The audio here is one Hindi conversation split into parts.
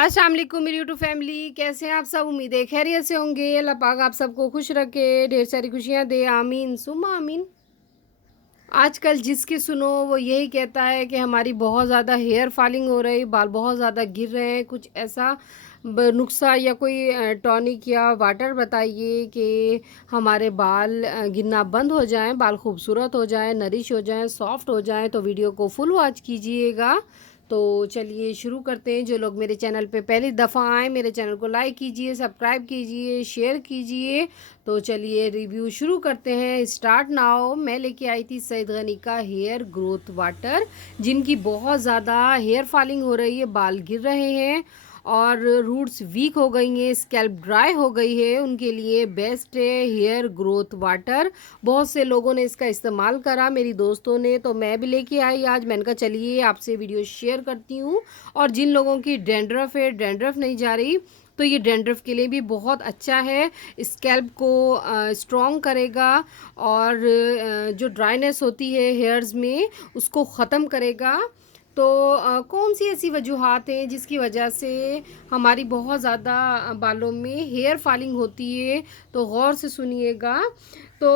अस्सलाम वालेकुम मेरी यूट्यूब फैमिली, कैसे हैं आप सब? उम्मीद है खैरियत से होंगे। अल्लाह पाक आप सबको खुश रखे, ढेर सारी खुशियाँ दे, आमीन सुम्मा आमीन। आजकल जिसकी सुनो वो यही कहता है कि हमारी बहुत ज़्यादा हेयर फॉलिंग हो रही, बाल बहुत ज़्यादा गिर रहे हैं। कुछ ऐसा नुस्खा या कोई टॉनिक या वाटर बताइए कि हमारे बाल गिरना बंद हो जाएं, बाल खूबसूरत हो जाएं, नरिश हो जाएं, सॉफ्ट हो जाएं। तो वीडियो को फुल वॉच कीजिएगा। तो चलिए शुरू करते हैं। जो लोग मेरे चैनल पे पहली दफ़ा आए, मेरे चैनल को लाइक कीजिए, सब्सक्राइब कीजिए, शेयर कीजिए। तो चलिए रिव्यू शुरू करते हैं। Start now. मैं लेके आई थी सईद गनी का हेयर ग्रोथ वाटर, जिनकी बहुत ज़्यादा हेयर फॉलिंग हो रही है, बाल गिर रहे हैं और रूट्स वीक हो गई हैं, स्कैल्प ड्राई हो गई है। उनके लिए बेस्ट है हेयर ग्रोथ वाटर। बहुत से लोगों ने इसका इस्तेमाल करा, मेरी दोस्तों ने, तो मैं भी लेके आई आज। मैंने कहा चलिए आपसे वीडियो शेयर करती हूँ। और जिन लोगों की डैंड्रफ है, डैंड्रफ नहीं जा रही, तो ये डैंड्रफ के लिए भी बहुत अच्छा है। स्कैल्प को स्ट्रॉन्ग करेगा और जो ड्राइनेस होती है हेयर्स में उसको ख़त्म करेगा। तो कौन सी ऐसी वजूहात हैं जिसकी वजह से हमारी बहुत ज़्यादा बालों में हेयर फॉलिंग होती है? तो गौर से सुनिएगा। तो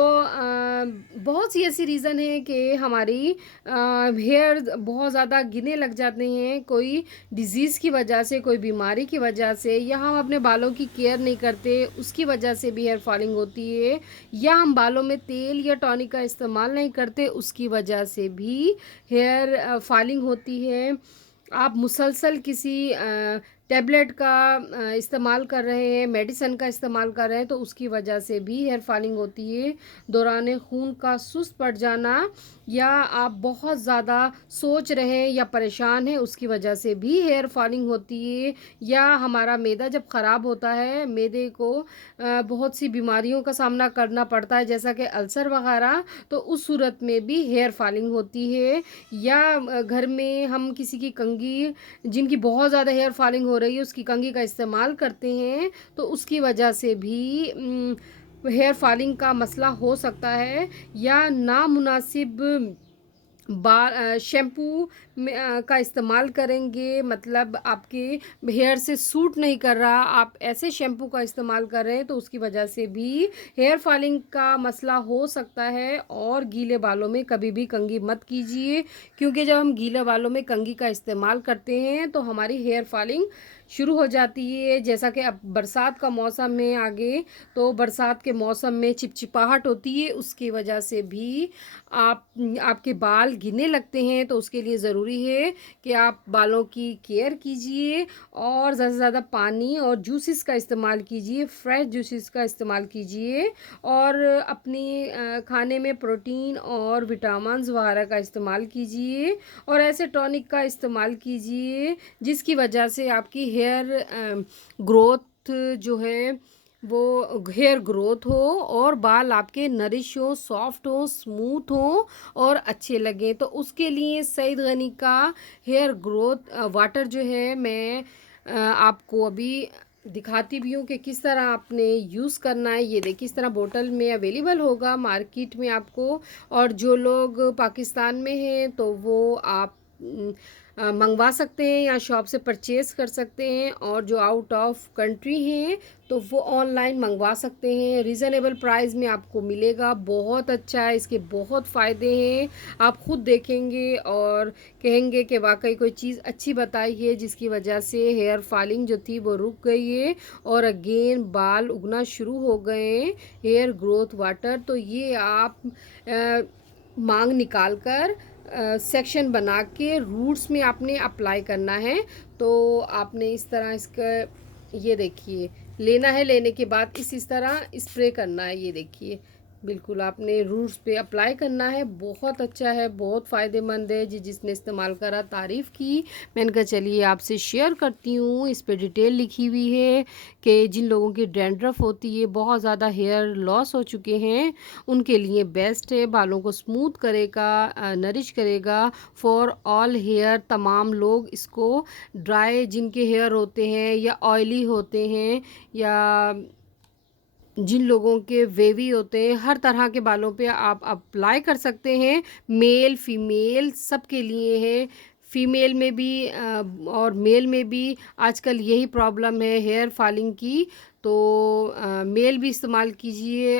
बहुत सी ऐसी रीज़न है कि हमारी हेयर बहुत ज़्यादा गिरने लग जाते हैं, कोई डिज़ीज़ की वजह से, कोई बीमारी की वजह से, या हम अपने बालों की केयर नहीं करते उसकी वजह से भी हेयर फॉलिंग होती है, या हम बालों में तेल या टॉनिक का इस्तेमाल नहीं करते उसकी वजह से भी हेयर फॉलिंग होती है। आप मुसलसल किसी टैबलेट का इस्तेमाल कर रहे हैं, मेडिसिन का इस्तेमाल कर रहे हैं, तो उसकी वजह से भी हेयर फॉलिंग होती है। दौरान खून का सुस्त पड़ जाना, या आप बहुत ज़्यादा सोच रहे हैं या परेशान हैं उसकी वजह से भी हेयर फॉलिंग होती है। या हमारा मैदा जब ख़राब होता है, मैदे को बहुत सी बीमारियों का सामना करना पड़ता है, जैसा कि अल्सर वगैरह, तो उस सूरत में भी हेयर फॉलिंग होती है। या घर में हम किसी की कंघी, जिनकी बहुत ज़्यादा हेयर फॉलिंग हो रही है, उसकी कंघी का इस्तेमाल करते हैं, तो उसकी वजह से भी हेयर फॉलिंग का मसला हो सकता है। या नामुनासिब शैम्पू का इस्तेमाल करेंगे, मतलब आपके हेयर से सूट नहीं कर रहा, आप ऐसे शैम्पू का इस्तेमाल कर रहे हैं, तो उसकी वजह से भी हेयर फॉलिंग का मसला हो सकता है। और गीले बालों में कभी भी कंघी मत कीजिए, क्योंकि जब हम गीले बालों में कंघी का इस्तेमाल करते हैं तो हमारी हेयर फॉलिंग शुरू हो जाती है। जैसा कि अब बरसात का मौसम है आगे, तो बरसात के मौसम में चिपचिपाहट होती है, उसकी वजह से भी आप आपके बाल गिरने लगते हैं। तो उसके लिए ज़रूरी है कि आप बालों की केयर कीजिए और ज़्यादा से ज़्यादा पानी और जूसेस का इस्तेमाल कीजिए, फ्रेश जूसेस का इस्तेमाल कीजिए। और अपनी खाने में प्रोटीन और विटामिन्स वगैरह का इस्तेमाल कीजिए, और ऐसे टॉनिक का इस्तेमाल कीजिए जिसकी वजह से आपकी हेयर ग्रोथ जो है वो हेयर ग्रोथ हो और बाल आपके नरिश हो, सॉफ्ट हो, स्मूथ हो और अच्छे लगें। तो उसके लिए सईद गनी का हेयर ग्रोथ वाटर जो है, मैं आपको अभी दिखाती भी हूँ कि किस तरह आपने यूज़ करना है। ये देखिए इस तरह बोतल में अवेलेबल होगा मार्केट में आपको। और जो लोग पाकिस्तान में हैं तो वो आप मंगवा सकते हैं या शॉप से परचेज़ कर सकते हैं, और जो आउट ऑफ कंट्री हैं तो वो ऑनलाइन मंगवा सकते हैं। रीज़नेबल प्राइस में आपको मिलेगा, बहुत अच्छा है, इसके बहुत फ़ायदे हैं। आप ख़ुद देखेंगे और कहेंगे कि वाकई कोई चीज़ अच्छी बताई है, जिसकी वजह से हेयर फॉलिंग जो थी वो रुक गई है और अगेन बाल उगना शुरू हो गए हैं। हेयर ग्रोथ वाटर, तो ये आप मांग निकाल कर सेक्शन बना के रूट्स में आपने अप्लाई करना है। तो आपने इस तरह इसका, ये देखिए, लेना है, लेने के बाद इस तरह स्प्रे करना है। ये देखिए बिल्कुल आपने रूट्स पे अप्लाई करना है। बहुत अच्छा है, बहुत फ़ायदेमंद है। जिसने इस्तेमाल करा तारीफ़ की। मैंने कहा चलिए आपसे शेयर करती हूँ। इस पे डिटेल लिखी हुई है कि जिन लोगों की डैंड्रफ होती है, बहुत ज़्यादा हेयर लॉस हो चुके हैं, उनके लिए बेस्ट है। बालों को स्मूथ करेगा, नरिश करेगा फॉर ऑल हेयर। तमाम लोग इसको, ड्राई जिनके हेयर होते हैं या ऑयली होते हैं या जिन लोगों के वेवी होते हैं, हर तरह के बालों पे आप अप्लाई कर सकते हैं। मेल फीमेल सबके लिए है। फीमेल में भी और मेल में भी आजकल यही प्रॉब्लम है हेयर फॉलिंग की। तो मेल भी इस्तेमाल कीजिए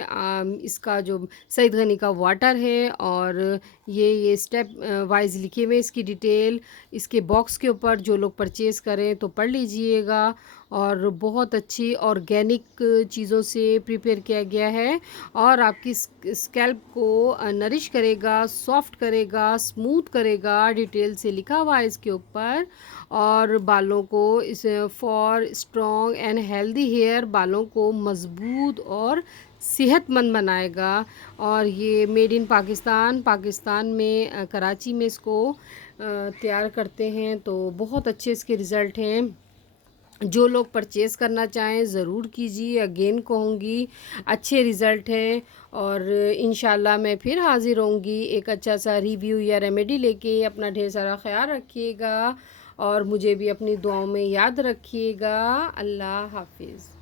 इसका जो सईद गनी का वाटर है, और ये स्टेप वाइज लिखे हुए इसकी डिटेल इसके बॉक्स के ऊपर, जो लोग परचेज़ करें तो पढ़ लीजिएगा। और बहुत अच्छी ऑर्गेनिक चीज़ों से प्रिपेयर किया गया है, और आपकी स्कैल्प को नरिश करेगा, सॉफ्ट करेगा, स्मूथ करेगा, डिटेल से लिखा हुआ है इसके ऊपर। और बालों को इस for strong and healthy hair, बालों को मज़बूत और सेहतमंद बनाएगा। और ये मेड इन पाकिस्तान, पाकिस्तान में कराची में इसको तैयार करते हैं। तो बहुत अच्छे इसके रिज़ल्ट हैं। जो लोग परचेज़ करना चाहें ज़रूर कीजिए। अगेन कहूँगी अच्छे रिज़ल्ट हैं, और इंशाल्लाह मैं फिर हाज़िर होंगी एक अच्छा सा रिव्यू या रेमेडी लेके। अपना ढेर सारा ख्याल रखिएगा, और मुझे भी अपनी दुआओं में याद रखिएगा। अल्लाह हाफ़िज़।